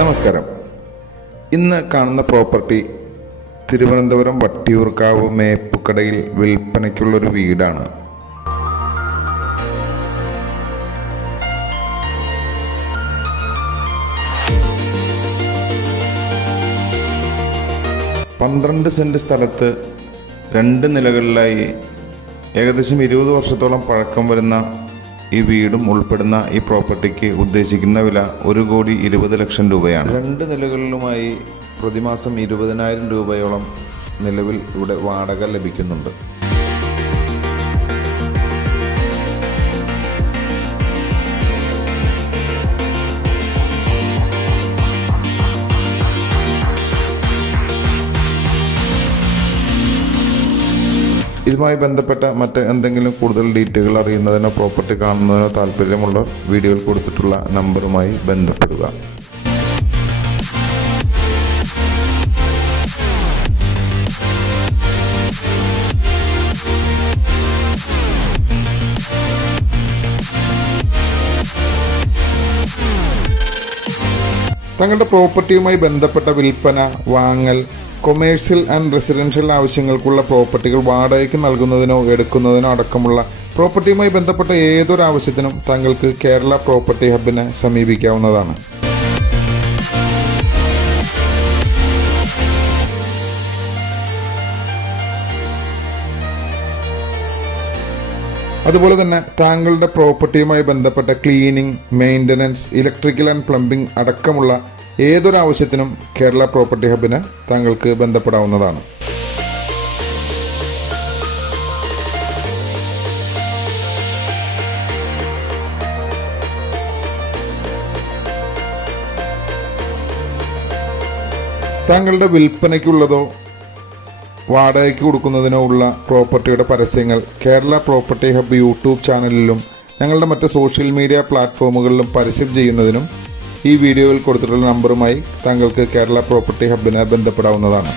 നമസ്കാരം. ഇന്ന് കാണുന്ന പ്രോപ്പർട്ടി തിരുവനന്തപുരം വട്ടിയൂർക്കാവ് മേപ്പുക്കടയിൽ വിൽപ്പനയ്ക്കുള്ളൊരു വീടാണ്. പന്ത്രണ്ട് സെന്റ് സ്ഥലത്ത് രണ്ട് നിലകളിലായി ഏകദേശം ഇരുപത് വർഷത്തോളം പഴക്കം വരുന്ന ഈ വീടും ഉൾപ്പെടുന്ന ഈ പ്രോപ്പർട്ടിക്ക് ഉദ്ദേശിക്കുന്ന വില ഒരു കോടി ഇരുപത് ലക്ഷം രൂപയാണ്. രണ്ട് നിലകളിലുമായി പ്രതിമാസം ഇരുപതിനായിരം രൂപയോളം നിലവിൽ ഇവിടെ വാടക ലഭിക്കുന്നുണ്ട്. ഇതുമായി ബന്ധപ്പെട്ട മറ്റ് എന്തെങ്കിലും കൂടുതൽ ഡീറ്റെയിലുകൾ അറിയുന്നതിനോ പ്രോപ്പർട്ടി കാണുന്നതിനോ താല്പര്യമുള്ളവർ വീഡിയോയിൽ കൊടുത്തിട്ടുള്ള നമ്പറുമായി ബന്ധപ്പെടുക. തങ്ങളുടെ പ്രോപ്പർട്ടിയുമായി ബന്ധപ്പെട്ട വിൽപ്പന വാങ്ങൽ കൊമേഴ്സ്യൽ ആൻഡ് റെസിഡൻഷ്യൽ ആവശ്യങ്ങൾക്കുള്ള പ്രോപ്പർട്ടികൾ വാടകയ്ക്ക് നൽകുന്നതിനോ എടുക്കുന്നതിനോ അടക്കമുള്ള പ്രോപ്പർട്ടിയുമായി ബന്ധപ്പെട്ട ഏതൊരു ആവശ്യത്തിനും താങ്കൾക്ക് കേരള പ്രോപ്പർട്ടി ഹബിനെ സമീപിക്കാവുന്നതാണ്. അതുപോലെ തന്നെ താങ്കളുടെ പ്രോപ്പർട്ടിയുമായി ബന്ധപ്പെട്ട cleaning maintenance electrical and plumbing അടക്കമുള്ള ഏതൊരു ആവശ്യത്തിനും കേരള പ്രോപ്പർട്ടി ഹബിന് താങ്കൾക്ക് ബന്ധപ്പെടാവുന്നതാണ്. താങ്കളുടെ വിൽപ്പനയ്ക്കുള്ളതോ വാടകയ്ക്ക് കൊടുക്കുന്നതിനോ ഉള്ള പ്രോപ്പർട്ടിയുടെ പരസ്യങ്ങൾ കേരള പ്രോപ്പർട്ടി ഹബ്ബ് യൂട്യൂബ് ചാനലിലും ഞങ്ങളുടെ മറ്റ് സോഷ്യൽ മീഡിയ പ്ലാറ്റ്ഫോമുകളിലും പരസ്യം ചെയ്യുന്നതിനും ഈ വീഡിയോയിൽ കൊടുത്തിട്ടുള്ള നമ്പറുമായി താങ്കൾക്ക് കേരള പ്രോപ്പർട്ടി ഹബിനെ ബന്ധപ്പെടാവുന്നതാണ്.